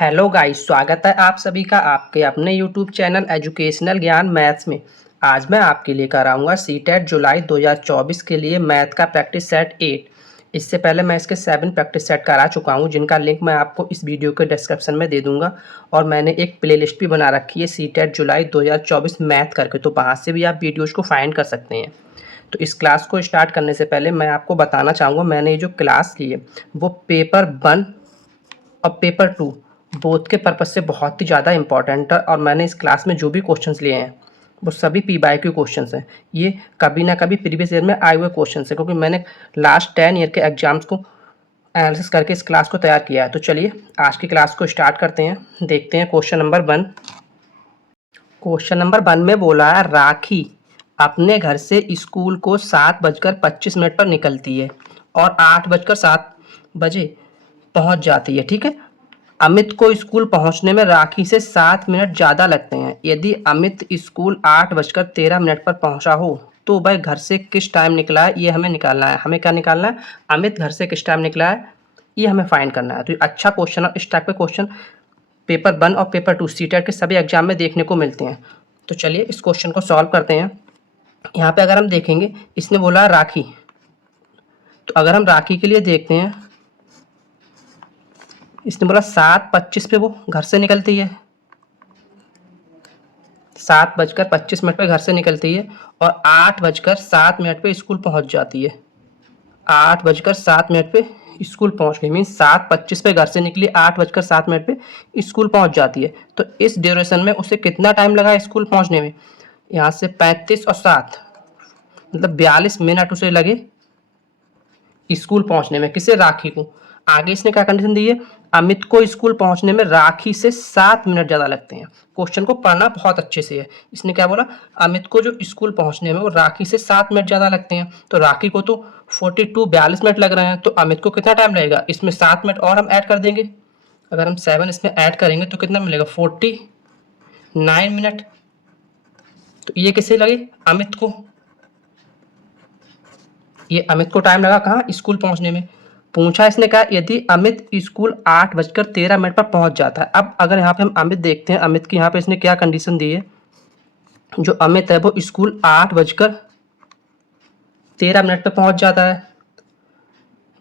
Hello guys, स्वागत है आप सभी का आपके अपने यूट्यूब चैनल एजुकेशनल ज्ञान मैथ्स में। आज मैं आपके लिए कराऊंगा सीटेट जुलाई 2024 के लिए मैथ का प्रैक्टिस सेट 8। इससे पहले मैं इसके 7 प्रैक्टिस सेट करा चुका हूं, जिनका लिंक मैं आपको इस वीडियो के डिस्क्रिप्शन में दे दूंगा। और मैंने एक प्लेलिस्ट भी बना रखी है सीटेट जुलाई 2024 मैथ करके, तो वहाँ से भी आप वीडियोज़ को फाइंड कर सकते हैं। तो इस क्लास को स्टार्ट करने से पहले मैं आपको बताना चाहूँगा, मैंने ये जो क्लास ली है वो पेपर 1 और पेपर 2 बोथ के पर्पज़ से बहुत ही ज़्यादा इंपॉर्टेंट है। और मैंने इस क्लास में जो भी क्वेश्चंस लिए हैं वो सभी पी बाई क्यू क्वेश्चंस हैं। ये कभी ना कभी प्रीवियस ईयर में आए हुए क्वेश्चंस हैं, क्योंकि मैंने लास्ट 10 ईयर के एग्जाम्स को एनालिसिस करके इस क्लास को तैयार किया है। तो चलिए आज की क्लास को स्टार्ट करते हैं। देखते हैं क्वेश्चन नंबर 1। क्वेश्चन नंबर 1 में बोला है राखी अपने घर से स्कूल को 7:25 पर निकलती है और 8:07 पहुंच जाती है। ठीक है, अमित को स्कूल पहुंचने में राखी से 7 मिनट ज़्यादा लगते हैं। यदि अमित स्कूल 8:13 पर पहुंचा हो तो वह घर से किस टाइम निकला है, ये हमें निकालना है। हमें क्या निकालना है? अमित घर से किस टाइम निकला है, ये हमें फाइंड करना है। तो ये अच्छा क्वेश्चन है। इस टाइप के क्वेश्चन पेपर 1 और पेपर 2 सीटेट के सभी एग्जाम में देखने को मिलते हैं। तो चलिए इस क्वेश्चन को सॉल्व करते हैं। यहाँ पे अगर हम देखेंगे, इसने बोला राखी, तो अगर हम राखी के लिए देखते हैं, इसने बोला 7:25 पे वो घर से निकलती है, 7:25 पे घर से निकलती है और 8:07 पे स्कूल पहुंच जाती है। 8:07 पे स्कूल पहुंच गई, मीन्स 7:25 पे घर से निकली, 8:07 पे स्कूल पहुंच जाती है। तो इस ड्यूरेशन में उसे कितना टाइम लगा स्कूल पहुंचने में? यहाँ से 35 और 7 मतलब 42 मिनट उसे लगे स्कूल पहुंचने में। किसे? राखी को। आगे इसने क्या कंडीशन दी है? अमित को स्कूल पहुंचने में राखी से 7 मिनट ज़्यादा लगते हैं। क्वेश्चन को पढ़ना बहुत अच्छे से है। इसने क्या बोला? अमित को जो स्कूल पहुंचने में वो राखी से 7 मिनट ज़्यादा लगते हैं। तो राखी को तो 42 मिनट लग रहे हैं, तो अमित को कितना टाइम लगेगा? इसमें 7 मिनट और हम ऐड कर देंगे। अगर हम 7 इसमें ऐड करेंगे तो कितना मिलेगा? 49 मिनट। तो ये किसे लगे? अमित को। ये अमित को टाइम लगा कहाँ? स्कूल पहुंचने में। पूछा इसने क्या? यदि अमित स्कूल 8:13 पर पहुंच जाता है। अब अगर यहाँ पे हम अमित देखते हैं, अमित की यहाँ पे इसने क्या कंडीशन दी है? जो अमित है वो स्कूल 8:13 पे पहुंच जाता है,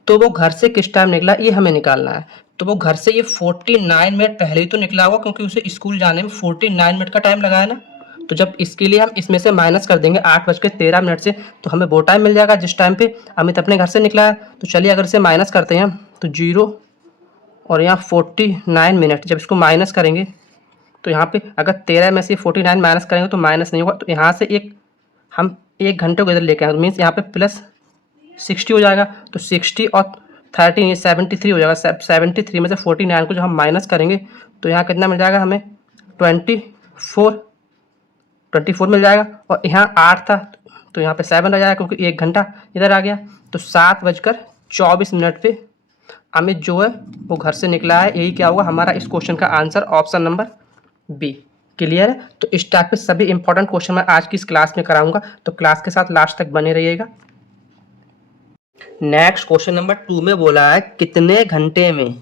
तो वो घर से किस टाइम निकला, ये हमें निकालना है। तो वो घर से ये 49 मिनट पहले ही तो निकला होगा, क्योंकि उसे स्कूल जाने में 49 मिनट का टाइम लगा है ना। तो जब इसके लिए हम इसमें से माइनस कर देंगे 8:13 से, तो हमें वो टाइम मिल जाएगा जिस टाइम पे अमित अपने घर से निकला है। तो चलिए अगर इसे माइनस करते हैं तो 0 और यहाँ 49 मिनट। जब इसको माइनस करेंगे तो यहाँ पे अगर 13 में से 49 माइनस करेंगे तो माइनस नहीं होगा। तो यहाँ से हम 1 घंटे को इधर लेके आए, मीन्स यहाँ पे प्लस 60 हो जाएगा। तो 60 और 13 ये 73 हो जाएगा। 73 में से 49 को जब हम माइनस करेंगे तो यहाँ कितना मिल जाएगा हमें? 24 मिल जाएगा। और यहाँ 8 था तो यहाँ पे 7 रह जाएगा, क्योंकि 1 घंटा इधर आ गया। तो 7:24 पे अमित जो है वो घर से निकला है। यही क्या होगा हमारा इस क्वेश्चन का answer, option number B. Clear है? तो इस टाइप के सभी इंपॉर्टेंट क्वेश्चन मैं आज की इस क्लास में कराऊंगा, तो क्लास के साथ लास्ट तक बने रहिएगा। नेक्स्ट क्वेश्चन नंबर 2 में बोला है कितने घंटे में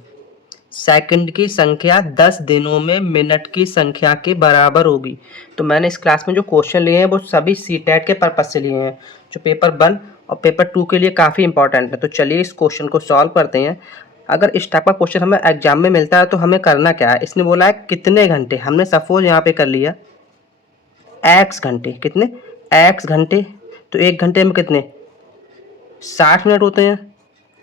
सेकंड की संख्या 10 दिनों में मिनट की संख्या के बराबर होगी। तो मैंने इस क्लास में जो क्वेश्चन लिए हैं वो सभी सीटेट के पर्पज से लिए हैं, जो पेपर 1 और पेपर 2 के लिए काफ़ी इंपॉर्टेंट है। तो चलिए इस क्वेश्चन को सॉल्व करते हैं। अगर इस टाइप का क्वेश्चन हमें एग्जाम में मिलता है तो हमें करना क्या है? इसने बोला है कितने घंटे, हमने सपोज यहाँ पे कर लिया एक्स घंटे। कितने? एक्स घंटे। तो 1 घंटे में कितने? 60 मिनट होते हैं।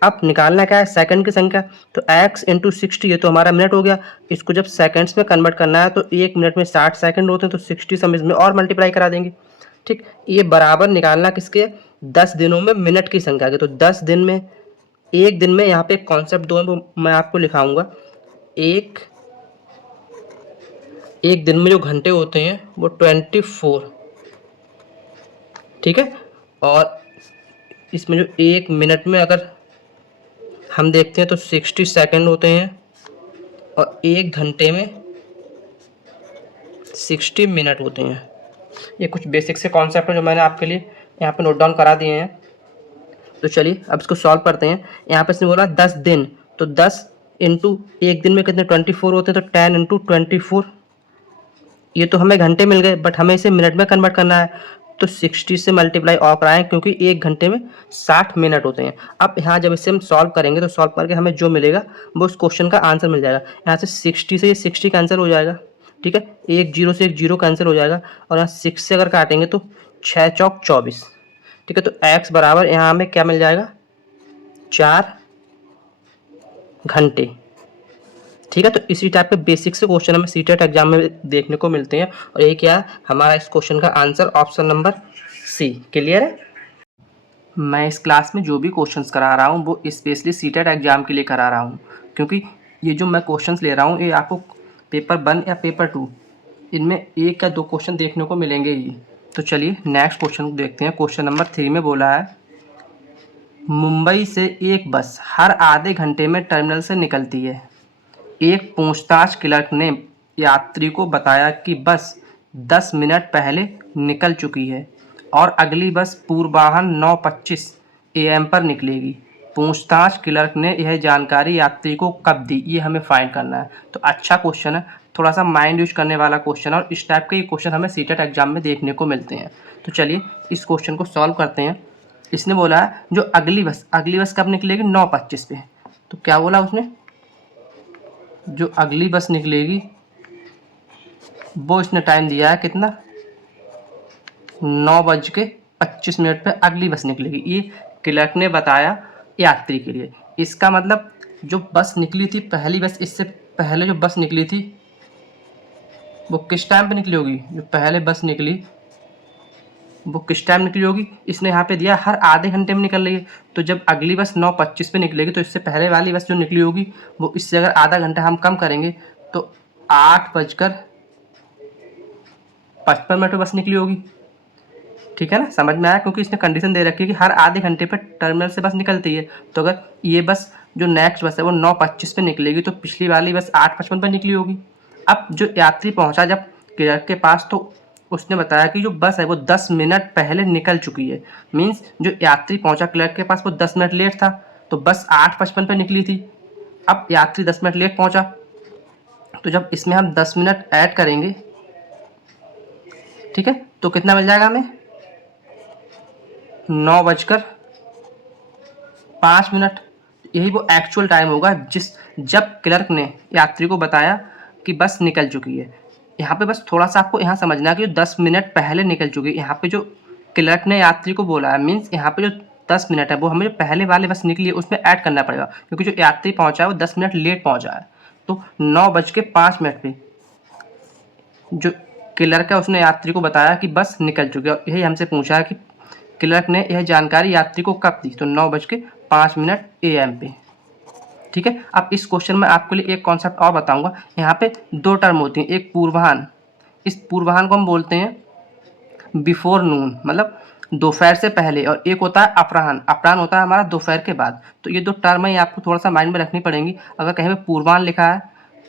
अब निकालना क्या है? सेकंड की संख्या। तो x इंटू 60, ये तो हमारा मिनट हो गया। इसको जब सेकंड्स में कन्वर्ट करना है तो 1 मिनट में 60 सेकंड होते हैं, तो 60 से हम इसमें और मल्टीप्लाई करा देंगे। ठीक, ये बराबर निकालना किसके? 10 दिनों में मिनट की संख्या के। तो 10 दिन में, 1 दिन में, यहाँ पे एक कॉन्सेप्ट दो है मैं आपको लिखाऊंगा। एक दिन में जो घंटे होते हैं वो 24। ठीक है, और इसमें जो 1 मिनट में अगर हम देखते हैं तो 60 सेकंड होते हैं, और 1 घंटे में 60 मिनट होते हैं। ये कुछ बेसिक से कॉन्सेप्ट है जो मैंने आपके लिए यहाँ पे नोट डाउन करा दिए हैं। तो चलिए अब इसको सॉल्व करते हैं। यहाँ पे इसने बोला 10 दिन, तो 10 इंटू एक दिन में कितने 24 होते हैं, तो 10 इंटू 24। ये तो हमें घंटे मिल गए, बट हमें इसे मिनट में कन्वर्ट करना है, तो 60 से मल्टीप्लाई और कराएं, क्योंकि एक घंटे में 60 मिनट होते हैं। अब यहाँ जब इसे हम सॉल्व करेंगे तो सॉल्व करके हमें जो मिलेगा वो उस क्वेश्चन का आंसर मिल जाएगा। यहाँ से 60 से ये 60 कैंसिल हो जाएगा, ठीक है, एक जीरो से एक जीरो कैंसिल हो जाएगा, और यहाँ 6 से अगर काटेंगे तो 6 चौक 24, ठीक है। तो x बराबर यहाँ हमें क्या मिल जाएगा, 4 घंटे, ठीक है। तो इसी टाइप के बेसिक से क्वेश्चन हमें सीटेट एग्जाम में देखने को मिलते हैं, और ये क्या है हमारा इस क्वेश्चन का answer option number C. Clear है। मैं इस क्लास में जो भी क्वेश्चंस करा रहा हूँ वो स्पेशली सीटेट एग्जाम के लिए करा रहा हूँ, क्योंकि ये जो मैं क्वेश्चंस ले रहा हूँ ये आपको पेपर 1 या पेपर 2 इनमें एक या दो क्वेश्चन देखने को मिलेंगे ही। तो चलिए नेक्स्ट क्वेश्चन को देखते हैं। क्वेश्चन नंबर 3 में बोला है, मुंबई से एक बस हर आधे घंटे में टर्मिनल से निकलती है। एक पूछताछ क्लर्क ने यात्री को बताया कि बस 10 मिनट पहले निकल चुकी है और अगली बस पूर्वाह्न 9:25 AM पर निकलेगी। पूछताछ क्लर्क ने यह जानकारी यात्री को कब दी, ये हमें फाइंड करना है। तो अच्छा क्वेश्चन है, थोड़ा सा माइंड यूज करने वाला क्वेश्चन है, और इस टाइप के क्वेश्चन हमें सीटेट एग्जाम में देखने को मिलते हैं। तो चलिए इस क्वेश्चन को सॉल्व करते हैं। इसने बोला है जो अगली बस कब निकलेगी, 9:25 पे। तो क्या बोला उसने, जो अगली बस निकलेगी वो इसने टाइम दिया है कितना, 9:25 पे अगली बस निकलेगी, ये क्लर्क ने बताया यात्री के लिए। इसका मतलब जो बस निकली थी पहली बस, इससे पहले जो बस निकली थी वो किस टाइम पे निकली होगी, जो पहले बस निकली वो किस टाइम निकली होगी, इसने यहाँ पे दिया हर आधे घंटे में निकल रही है। तो जब अगली बस 9:25 पे निकलेगी तो इससे पहले वाली बस जो निकली होगी वो इससे अगर आधा घंटा हम कम करेंगे तो 8:55 पे बस निकली होगी, ठीक है ना। समझ में आया, क्योंकि इसने कंडीशन दे रखी है कि हर आधे घंटे पे टर्मिनल से बस निकलती है। तो अगर ये बस जो नेक्स्ट बस है वो 9:25 पे निकलेगी तो पिछली वाली बस 8:55 पे निकली होगी। अब जो यात्री पहुंचा जब क्लर्क के पास, तो उसने बताया कि जो बस है वो 10 मिनट पहले निकल चुकी है। मीन्स जो यात्री पहुंचा क्लर्क के पास वो 10 मिनट लेट था, तो बस 8:55 पे निकली थी। अब यात्री 10 मिनट लेट पहुंचा, तो जब इसमें हम 10 मिनट ऐड करेंगे, ठीक है, तो कितना मिल जाएगा हमें, 9:05। यही वो एक्चुअल टाइम होगा जब क्लर्क ने यात्री को बताया कि बस निकल चुकी है। यहाँ पे बस थोड़ा सा आपको यहाँ समझना है कि 10 मिनट पहले निकल चुकी है। यहाँ पे जो क्लर्क ने यात्री को बोला है, मीन्स यहाँ पे जो 10 मिनट है वो हमें जो पहले वाले बस निकली है उसमें ऐड करना पड़ेगा, क्योंकि जो यात्री पहुँचा है वो 10 मिनट लेट पहुँचा है। तो 9:05 पे जो क्लर्क है उसने यात्री को बताया कि बस निकल चुकी है। यही हमसे पूछा है कि क्लर्क ने यह जानकारी यात्री को कब दी, तो 9:05 AM पे, ठीक है। अब इस क्वेश्चन में आपके लिए एक कॉन्सेप्ट और बताऊंगा। यहाँ पे दो टर्म होती हैं, एक पूर्वाह्न, इस पूर्वाह्न को हम बोलते हैं बिफोर नून, मतलब दोपहर से पहले, और एक होता है अपराह्न, अपराह्न होता है हमारा दोपहर के बाद। तो ये दो टर्म है आपको थोड़ा सा माइंड में रखनी पड़ेंगी। अगर कहीं पे पूर्वाह्न लिखा है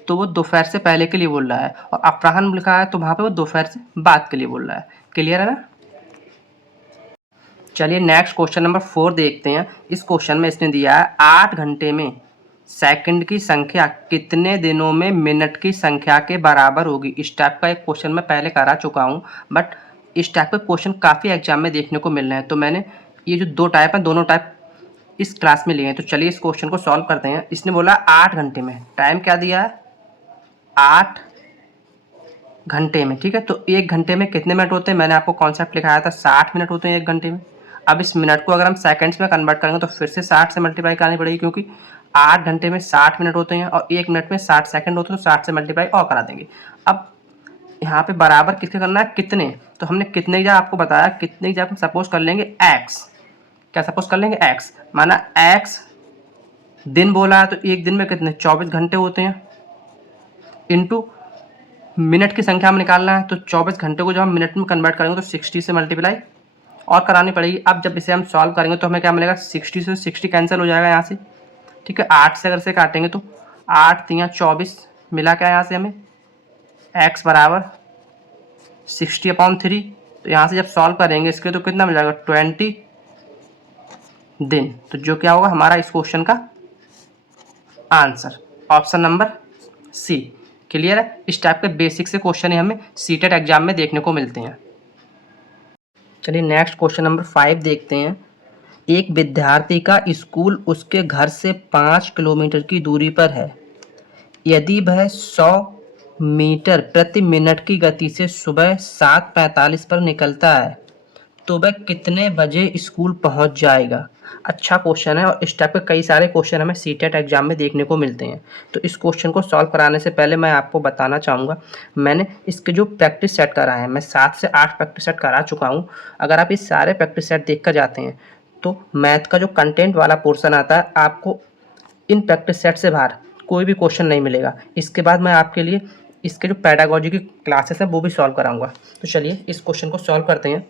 तो वो दोपहर से पहले के लिए बोल रहा है, और अपराह्न लिखा है तो वहाँ पे वो दोपहर से बाद के लिए बोल रहा है। क्लियर है ना। चलिए नेक्स्ट क्वेश्चन नंबर 4 देखते हैं। इस क्वेश्चन में इसने दिया है 8 घंटे में सेकंड की संख्या कितने दिनों में मिनट की संख्या के बराबर होगी। इस टाइप का एक क्वेश्चन मैं पहले करा चुका हूँ, बट इस टाइप के क्वेश्चन काफ़ी एग्जाम में देखने को मिल रहे हैं, तो मैंने ये जो दो टाइप हैं दोनों टाइप इस क्लास में लिए हैं। तो चलिए इस क्वेश्चन को सॉल्व करते हैं। इसने बोला 8 घंटे में, टाइम क्या दिया है 8 घंटे में, ठीक है। तो एक घंटे में कितने मिनट होते हैं, मैंने आपको कॉन्सेप्ट लिखाया था 60 मिनट होते हैं एक घंटे में। अब इस मिनट को अगर हम सेकंड्स में कन्वर्ट करेंगे तो फिर से 60 से मल्टीप्लाई करनी पड़ेगी, क्योंकि 8 घंटे में 60 मिनट होते हैं और एक मिनट में 60 सेकंड होते हैं, तो 60 से मल्टीप्लाई और करा देंगे। अब यहाँ पे बराबर किसके करना है, कितने, तो हमने कितने की जगह आपको बताया, कितने की जगह हम सपोज कर लेंगे x, क्या सपोज कर लेंगे x, माना x दिन बोला है तो एक दिन में कितने 24 घंटे होते हैं, इंटू मिनट की संख्या में निकालना है, तो 24 घंटे को जब हम मिनट में कन्वर्ट करेंगे तो 60 से मल्टीप्लाई और करानी पड़ेगी। अब जब इसे हम सॉल्व करेंगे तो हमें क्या मिलेगा, 60 से 60 कैंसिल हो जाएगा यहाँ से, ठीक है। 8 से अगर से काटेंगे तो 8 3 24 मिला क्या यहाँ से हमें x बराबर 60/3। तो यहाँ से जब सॉल्व करेंगे इसके तो कितना मिल जाएगा 20 दिन। तो जो क्या होगा हमारा इस क्वेश्चन का answer. Option number C. Clear है? इस टाइप के बेसिक से क्वेश्चन ही हमें सीटेट एग्जाम में देखने को मिलते हैं। चलिए नेक्स्ट क्वेश्चन नंबर 5 देखते हैं। एक विद्यार्थी का स्कूल उसके घर से 5 किलोमीटर की दूरी पर है। यदि वह 100 मीटर प्रति मिनट की गति से सुबह 7:45 पर निकलता है तो वह कितने बजे स्कूल पहुंच जाएगा? अच्छा क्वेश्चन है और इस टाइप के कई सारे क्वेश्चन हमें सीटेट एग्जाम में देखने को मिलते हैं। तो इस क्वेश्चन को सॉल्व कराने से पहले मैं आपको बताना चाहूँगा, मैंने इसके जो प्रैक्टिस सेट कराए हैं, मैं 7 से 8 प्रैक्टिस सेट करा चुका हूँ। अगर आप इस सारे प्रैक्टिस सेट देख कर जाते हैं तो मैथ का जो कंटेंट वाला पोर्सन आता है, आपको इन प्रैक्टिस सेट से बाहर कोई भी क्वेश्चन नहीं मिलेगा। इसके बाद मैं आपके लिए इसके जो पेडागोजी की क्लासेस हैं वो भी सॉल्व कराऊंगा। तो चलिए इस क्वेश्चन को सॉल्व करते हैं।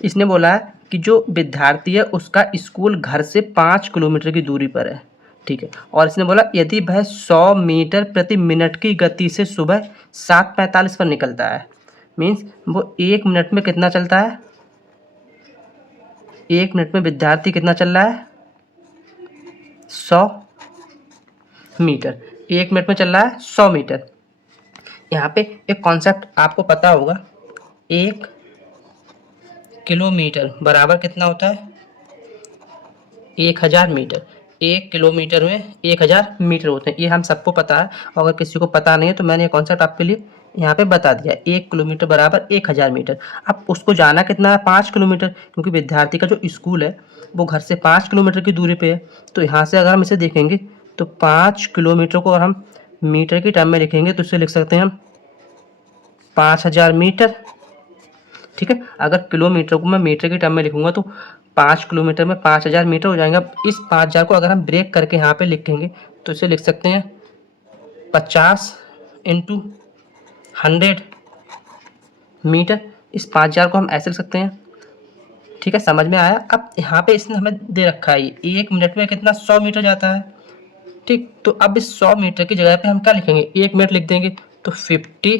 इसने बोला है कि जो विद्यार्थी है उसका स्कूल घर से 5 किलोमीटर की दूरी पर है, ठीक है। और इसने बोला यदि वह 100 मीटर प्रति मिनट की गति से सुबह 7:45 पर निकलता है, मीन्स वो 1 मिनट में कितना चलता है? 1 मिनट में विद्यार्थी कितना चल रहा है? 100 मीटर। 1 मिनट में चल रहा है 100 मीटर। यहाँ पे एक कॉन्सेप्ट आपको पता होगा, 1 किलोमीटर बराबर कितना होता है? 1000 मीटर। 1 किलोमीटर में 1000 मीटर होते हैं, ये हम सबको पता है। अगर किसी को पता नहीं है तो मैंने ये कॉन्सेप्ट आपके लिए यहाँ पे बता दिया। 1 किलोमीटर बराबर 1000 मीटर। अब उसको जाना कितना है? 5 किलोमीटर, क्योंकि विद्यार्थी का जो स्कूल है वो घर से 5 किलोमीटर की दूरी पे है। तो यहाँ से अगर हम इसे देखेंगे तो 5 किलोमीटर को अगर हम मीटर की टर्म में लिखेंगे तो इसे लिख सकते हैं हम 5000 मीटर, ठीक है। अगर किलोमीटर को मैं मीटर की टर्म में लिखूंगा तो 5 किलोमीटर में 5000 मीटर हो जाएगा। इस 5000 को अगर हम ब्रेक करके यहाँ पे लिखेंगे तो इसे लिख सकते हैं 50 इंटू 100 मीटर। इस 5000 को हम ऐसे लिख सकते हैं, ठीक है। समझ में आया? अब यहाँ पे इसने हमें दे रखा है 1 मिनट में कितना 100 मीटर जाता है, ठीक। तो अब इस 100 मीटर की जगह पे हम क्या लिखेंगे? 1 मिनट लिख देंगे तो 50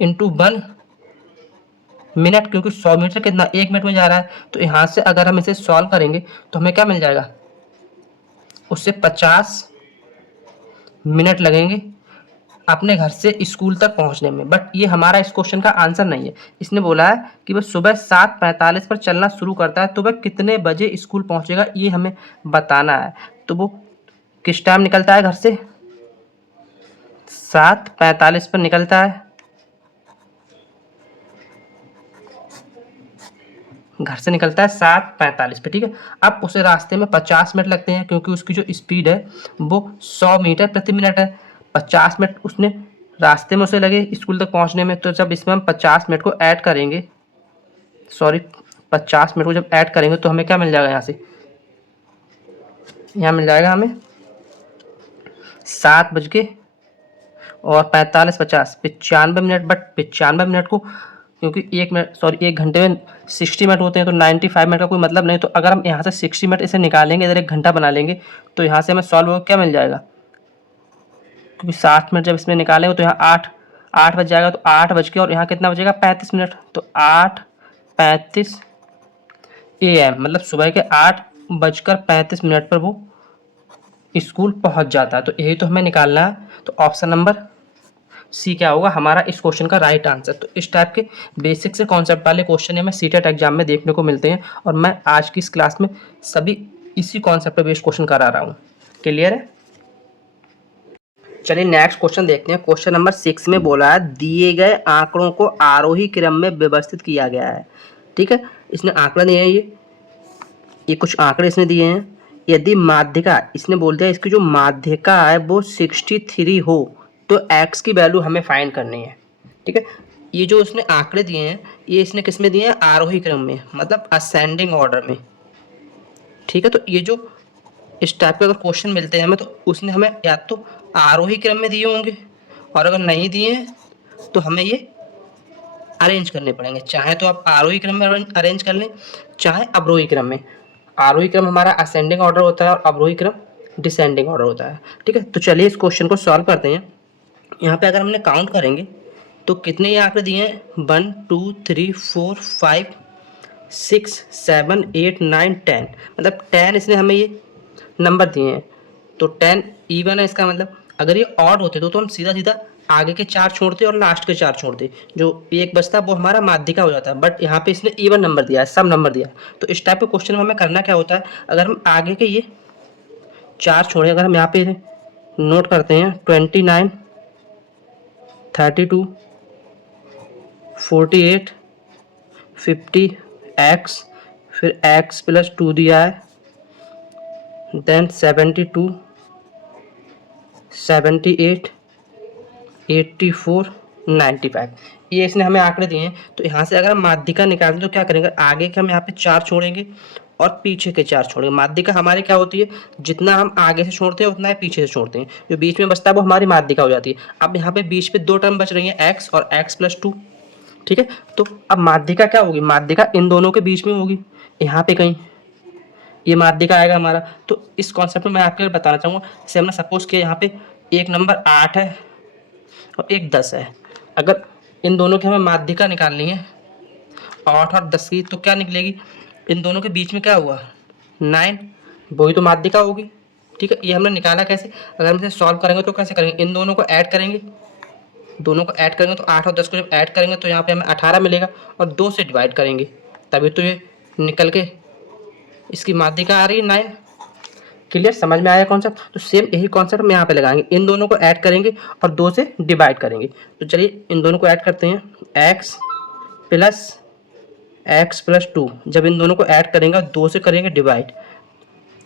इंटू 1 मिनट, क्योंकि 100 मीटर कितना 1 मिनट में जा रहा है। तो यहाँ से अगर हम इसे सॉल्व करेंगे तो हमें क्या मिल जाएगा? उससे 50 मिनट लगेंगे अपने घर से स्कूल तक पहुँचने में। बट ये हमारा इस क्वेश्चन का आंसर नहीं है। इसने बोला है कि वह सुबह 7:45 पर चलना शुरू करता है तो वह कितने बजे स्कूल पहुँचेगा, ये हमें बताना है। तो वो किस टाइम निकलता है घर से? 7:45 पर निकलता है, घर से निकलता है 7:45 पे, ठीक है। अब उसे रास्ते में 50 मिनट लगते हैं, क्योंकि उसकी जो स्पीड है वो 100 मीटर प्रति मिनट है। 50 मिनट उसने रास्ते में उसे लगे स्कूल तक पहुंचने में। तो जब इसमें हम 50 मिनट को ऐड करेंगे, सॉरी 50 मिनट को जब ऐड करेंगे तो हमें क्या मिल जाएगा? यहाँ से यहाँ मिल जाएगा हमें 7 बज के और 45 50 95 मिनट। बट 95 मिनट को, क्योंकि 1 मिनट सॉरी 1 घंटे में 60 मिनट होते हैं तो 95 मिनट का कोई मतलब नहीं। तो अगर हम यहाँ से 60 मिनट इसे निकालेंगे, इधर 1 घंटा बना लेंगे तो यहाँ से हमें सॉल्व होकर क्या मिल जाएगा? क्योंकि 60 मिनट जब इसमें निकालेंगे तो यहाँ 8 बज जाएगा। तो 8 बज के और यहाँ कितना बजेगा? 35 मिनट। तो 8:35 AM, मतलब सुबह के 8:35 पर वो स्कूल पहुँच जाता है। तो यही तो हमें निकालना है। तो ऑप्शन नंबर सी क्या होगा हमारा इस क्वेश्चन का राइट आंसर। तो इस टाइप के बेसिक से कॉन्सेप्ट वाले क्वेश्चन हमें सीटेट एग्जाम में देखने को मिलते हैं, और मैं आज की इस क्लास में सभी इसी कॉन्सेप्ट पे बेस्ड क्वेश्चन करा रहा हूँ। क्लियर है? चलिए नेक्स्ट क्वेश्चन देखते हैं। क्वेश्चन नंबर 6 में बोला है दिए गए आंकड़ों को आरोही क्रम में व्यवस्थित किया गया है, ठीक है। इसने आंकड़ा दिए हैं, ये कुछ आंकड़े इसने दिए हैं। यदि माध्यिका, इसने बोल दिया इसकी जो माध्यिका है वो 63 हो तो x की वैल्यू हमें फाइंड करनी है, ठीक है। ये जो उसने आंकड़े दिए हैं ये इसने किस में दिए हैं? आरोही क्रम में, मतलब असेंडिंग ऑर्डर में, ठीक है। तो ये जो इस टाइप के अगर क्वेश्चन मिलते हैं हमें तो उसने हमें या तो आरोही क्रम में दिए होंगे, और अगर नहीं दिए हैं तो हमें ये अरेंज करने पड़ेंगे। चाहे तो आप आरोही क्रम में अरेंज कर लें, चाहे अवरोही क्रम में। आरोही क्रम हमारा असेंडिंग ऑर्डर होता है और अवरोही क्रम डिसेंडिंग ऑर्डर होता है, ठीक है। तो चलिए इस क्वेश्चन को सॉल्व करते हैं। यहाँ पे अगर हमने काउंट करेंगे तो कितने ये आंकड़े दिए हैं? 1 2 3 4 5 6 7 8 9 10, मतलब 10 इसने हमें ये नंबर दिए हैं। तो 10 इवन है, इसका मतलब अगर ये ऑड होते तो हम सीधा सीधा आगे के 4 छोड़ते और लास्ट के 4 छोड़ते, जो एक बचता वो हमारा माध्यिका हो जाता है। बट यहाँ पे इसने इवन नंबर दिया है, सब नंबर दिया है। तो इस टाइप के क्वेश्चन में हमें करना क्या होता है, अगर हम आगे के ये 4 छोड़े, अगर हम यहाँ पे नोट करते हैं 29, 32, 48, 50 x, फिर x प्लस 2 दिया है, देन 72, 78, 84, 95, ये इसने हमें आंकड़े दिए हैं। तो यहाँ से अगर हम माध्यिका निकालें तो क्या करेंगे, आगे के हम यहाँ पे 4 छोड़ेंगे और पीछे के 4 छोड़ेंगे। माध्यिका हमारी क्या होती है, जितना हम आगे से छोड़ते हैं उतना ही पीछे से छोड़ते हैं, जो बीच में बचता है वो हमारी माध्यिका हो जाती है। अब यहाँ पे बीच पे 2 टर्म बच रही हैं, x और x प्लस 2, ठीक है। तो अब माध्यिका क्या होगी, माध्यिका इन दोनों के बीच में होगी, यहाँ पे कहीं ये माध्यिका आएगा हमारा। तो इस कॉन्सेप्ट में मैं आपके बताना चाहूँगा, जैसे हमने सपोज किया यहाँ पे एक नंबर 8 है और एक 10 है। अगर इन दोनों की हमें माध्यिका निकालनी है 8 और 10 की, तो क्या निकलेगी, इन दोनों के बीच में क्या हुआ 9, वही तो माध्यिका होगी, ठीक है। ये हमने निकाला कैसे, अगर हम इसे सॉल्व करेंगे तो कैसे करेंगे, इन दोनों को ऐड करेंगे, दोनों को ऐड करेंगे तो 8 और 10 को जब ऐड करेंगे तो यहाँ पे हमें 18 मिलेगा, और 2 से डिवाइड करेंगे तभी तो ये निकल के इसकी माध्यिका आ रही है 9। क्लियर, समझ में आया कॉन्सेप्ट। तो सेम यही कॉन्सेप्ट हम यहाँ पे लगाएंगे, इन दोनों को ऐड करेंगे और 2 से डिवाइड करेंगे। तो चलिए इन दोनों को ऐड करते हैं, x प्लस 2, जब इन दोनों को ऐड करेंगे और 2 से करेंगे डिवाइड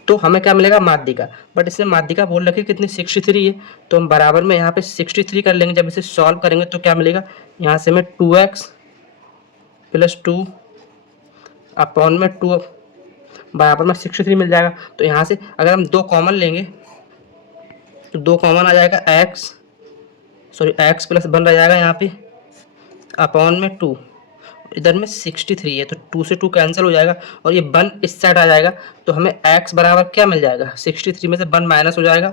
तो हमें क्या मिलेगा, माध्यिका। बट इसने माध्यिका बोल रखी कितनी 63 है, तो हम बराबर में यहाँ पे 63 कर लेंगे। जब इसे सॉल्व करेंगे तो क्या मिलेगा, यहाँ से हमें 2x प्लस 2 अपॉन में 2 बराबर में 63 मिल जाएगा। तो यहाँ से अगर हम 2 कॉमन लेंगे तो 2 कॉमन आ जाएगा, x प्लस 1 रह जाएगा यहाँ पे अपॉन में 2, इधर में 63 है तो 2 से 2 कैंसिल हो जाएगा और ये 1 इस साइड आ जाएगा। तो हमें x बराबर क्या मिल जाएगा, 63 में से 1 माइनस हो जाएगा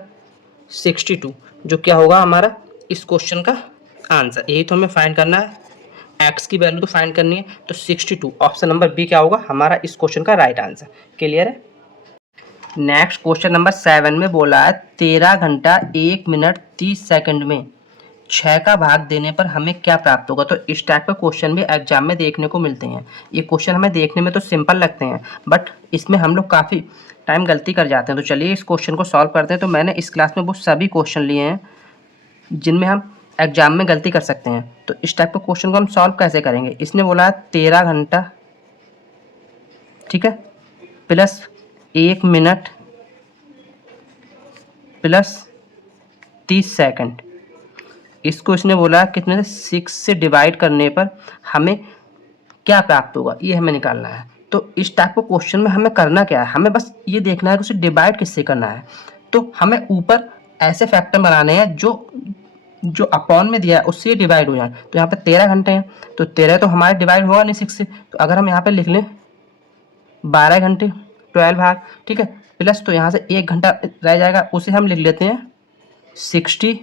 62, जो क्या होगा हमारा इस क्वेश्चन का आंसर। यही तो हमें फाइंड करना है, x की वैल्यू तो फाइंड करनी है। तो 62 ऑप्शन नंबर बी क्या होगा हमारा इस क्वेश्चन का राइट आंसर। क्लियर है। नेक्स्ट क्वेश्चन नंबर 7 में बोला है 13 घंटा 1 मिनट 30 सेकंड में 6 का भाग देने पर हमें क्या प्राप्त होगा। तो इस टाइप का क्वेश्चन भी एग्जाम में देखने को मिलते हैं। ये क्वेश्चन हमें देखने में तो सिंपल लगते हैं बट इसमें हम लोग काफ़ी टाइम गलती कर जाते हैं। तो चलिए इस क्वेश्चन को सॉल्व करते हैं। तो मैंने इस क्लास में वो सभी क्वेश्चन लिए हैं जिनमें हम एग्जाम में गलती कर सकते हैं। तो इस टाइप के क्वेश्चन को हम सॉल्व कैसे करेंगे, इसने बोला 13 घंटा, ठीक है, प्लस 1 मिनट प्लस 30 सेकंड, इसको इसने बोला कितने से 6 से डिवाइड करने पर हमें क्या प्राप्त होगा, ये हमें निकालना है। तो इस टाइप के क्वेश्चन में हमें करना क्या है, हमें बस ये देखना है कि उसे डिवाइड किससे करना है। तो हमें ऊपर ऐसे फैक्टर बनाने हैं जो अपॉन में दिया है उससे डिवाइड हो जाए। तो यहाँ पे 13 घंटे हैं तो 13 तो हमारे डिवाइड होगा नहीं 6 से, तो अगर हम यहाँ पे लिख लें 12 घंटे 12 भाग, ठीक है, प्लस तो यहाँ से 1 घंटा रह जाएगा, उसे हम लिख लेते हैं 60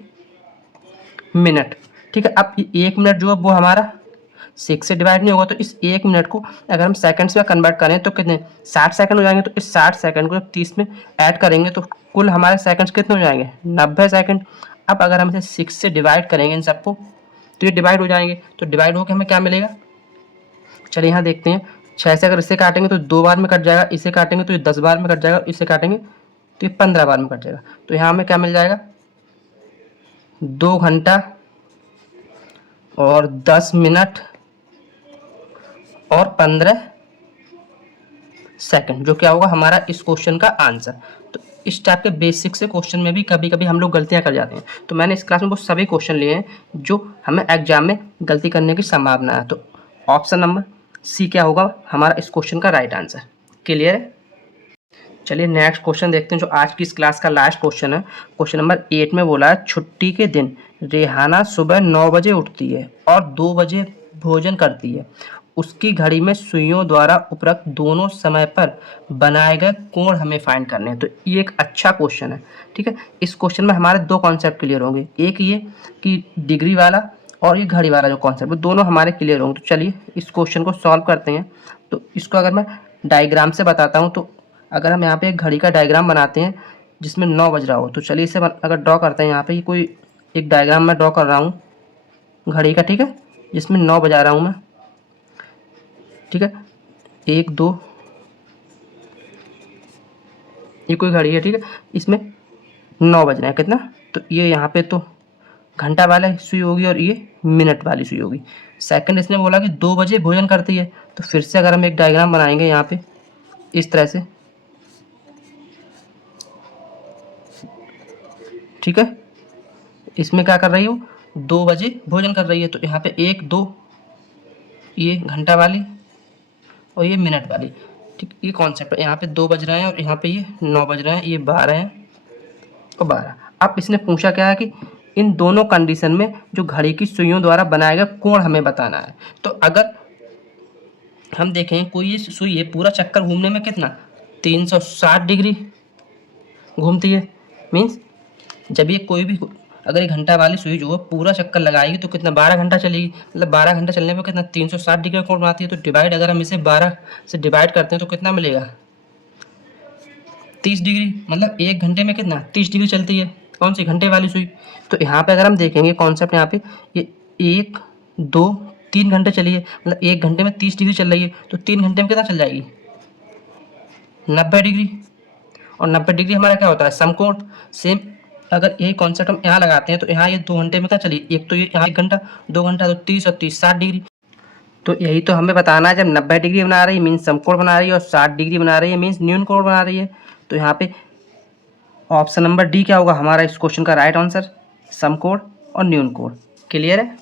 मिनट, ठीक है। अब 1 मिनट जो है वो हमारा 6 से डिवाइड नहीं होगा, तो इस 1 मिनट को अगर हम सेकंड्स में कन्वर्ट करें तो कितने 60 सेकंड हो जाएंगे। तो इस 60 सेकंड को जब 30 में ऐड करेंगे तो कुल हमारे सेकंड्स कितने हो जाएंगे 90 सेकंड। अब अगर हम इसे 6 से डिवाइड करेंगे इन सबको तो ये डिवाइड हो जाएंगे। तो डिवाइड होकर हमें क्या मिलेगा, चलिए यहाँ देखते हैं। 6 से अगर इसे काटेंगे तो 2 बार में कट जाएगा, इसे काटेंगे तो ये 10 बार में कट जाएगा, इसे काटेंगे तो ये 15 बार में कट जाएगा। तो यहाँ हमें क्या मिल जाएगा 2 घंटा और 10 मिनट और 15 सेकंड, जो क्या होगा हमारा इस क्वेश्चन का आंसर। तो इस टाइप के बेसिक से क्वेश्चन में भी कभी कभी हम लोग गलतियां कर जाते हैं। तो मैंने इस क्लास में वो सभी क्वेश्चन लिए हैं जो हमें एग्जाम में गलती करने की संभावना है। तो ऑप्शन नंबर सी क्या होगा हमारा इस क्वेश्चन का राइट आंसर। क्लियर है। चलिए नेक्स्ट क्वेश्चन देखते हैं जो आज की इस क्लास का लास्ट क्वेश्चन है। क्वेश्चन नंबर 8 में बोला है छुट्टी के दिन रेहाना सुबह 9 बजे उठती है और 2 बजे भोजन करती है। उसकी घड़ी में सुइयों द्वारा उपरोक्त दोनों समय पर बनाए गए कोण हमें फाइंड करने हैं। तो ये एक अच्छा क्वेश्चन है, ठीक है। इस क्वेश्चन में हमारे 2 कॉन्सेप्ट क्लियर होंगे, एक ये कि डिग्री वाला और ये घड़ी वाला जो कॉन्सेप्ट है दोनों हमारे क्लियर होंगे। तो चलिए इस क्वेश्चन को सॉल्व करते हैं। तो इसको अगर मैं डायग्राम से बताता हूँ तो अगर हम यहाँ पे एक घड़ी का डायग्राम बनाते हैं जिसमें 9 बज रहा हो। तो चलिए इसे अगर ड्रॉ करते हैं, यहाँ पे कोई एक डायग्राम मैं ड्रॉ कर रहा हूँ घड़ी का, ठीक है, जिसमें 9 बजा रहा हूँ मैं, ठीक है, 1 2, ये कोई घड़ी है, ठीक है, इसमें 9 बज रहे हैं, कितना, तो ये यहाँ पे तो घंटा वाला सुई होगी और ये मिनट वाली सुई होगी। सेकंड इसने बोला कि 2 बजे भोजन करती है, तो फिर से अगर हम एक डायग्राम बनाएंगे यहाँ पे इस तरह से, ठीक है, इसमें क्या कर रही हो, 2 बजे भोजन कर रही है, तो यहाँ पे 1 2, ये घंटा वाली और ये मिनट वाली, ठीक, ये कॉन्सेप्ट है। यहाँ पे 2 बज रहे हैं और यहाँ पे ये 9 बज रहे हैं, ये 12 हैं और 12। अब इसने पूछा क्या है कि इन दोनों कंडीशन में जो घड़ी की सुइयों द्वारा बनाया गया कोण हमें बताना है। तो अगर हम देखें कोई ये सुई है, पूरा चक्कर घूमने में कितना 360 डिग्री घूमती है, मीन्स जब ये कोई भी, अगर एक घंटा वाली सुई जो है पूरा चक्कर लगाएगी तो कितना 12 घंटा चलेगी, मतलब 12 घंटा चलने पर कितना 360 डिग्री का कोण बनाती है। तो डिवाइड अगर हम इसे 12 से डिवाइड करते हैं तो कितना मिलेगा 30 डिग्री, मतलब 1 घंटे में कितना 30 डिग्री चलती है कौन सी घंटे वाली सुई। तो यहाँ पे अगर हम देखेंगे कॉन्सेप्ट, यहाँ पे ये 1 2 3 घंटे चली है, मतलब 1 घंटे में 30 डिग्री चल रही है, तो 3 घंटे में कितना चल जाएगी 90 डिग्री। और 90 डिग्री हमारा क्या होता है समकोण। सेम अगर यही कॉन्सेप्ट हम यहाँ लगाते हैं तो यहाँ ये 2 घंटे में क्या चली, एक तो ये यहाँ 1 घंटा 2 घंटा तो 30 और 30 60 डिग्री। तो यही तो हमें बताना है, जब 90 डिग्री बना रही है मीन्स समकोण बना रही है और 60 डिग्री बना रही है मीन्स न्यून कोण बना रही है। तो यहाँ पे ऑप्शन नंबर डी क्या होगा हमारा इस क्वेश्चन का राइट आंसर, समकोण और न्यून कोण। क्लियर है।